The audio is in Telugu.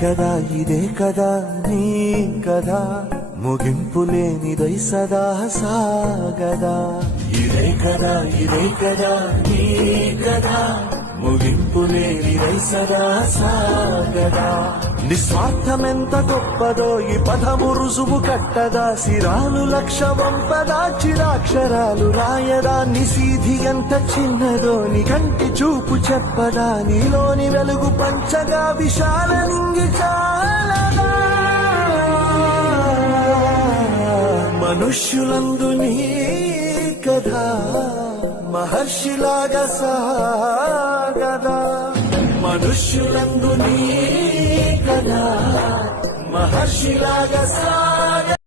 కదా ఇదే కదా నీ కదా ముగింపు లేనిదై సదా సాగదా ఇదే కదా నీ కదా ముగింపు లేనిదై సదా సాగదా నిస్వార్థమెంత గొప్పదో ఈ పదము రుజువు కట్టదా సిరాలు లక్ష వంపదా చిరాక్షరాలు రాయదా నిశీధి ఎంత చిన్నదో నీ కంటి చూపు చెప్పదా నీలోని వెలుగు పంచగా విశాల నింగి చాలదా మనుష్యులందు నీ కథ మహర్షిలాగా సాగదా మనుష్యులందు నీ కథ మహర్షిలాగా సాగదా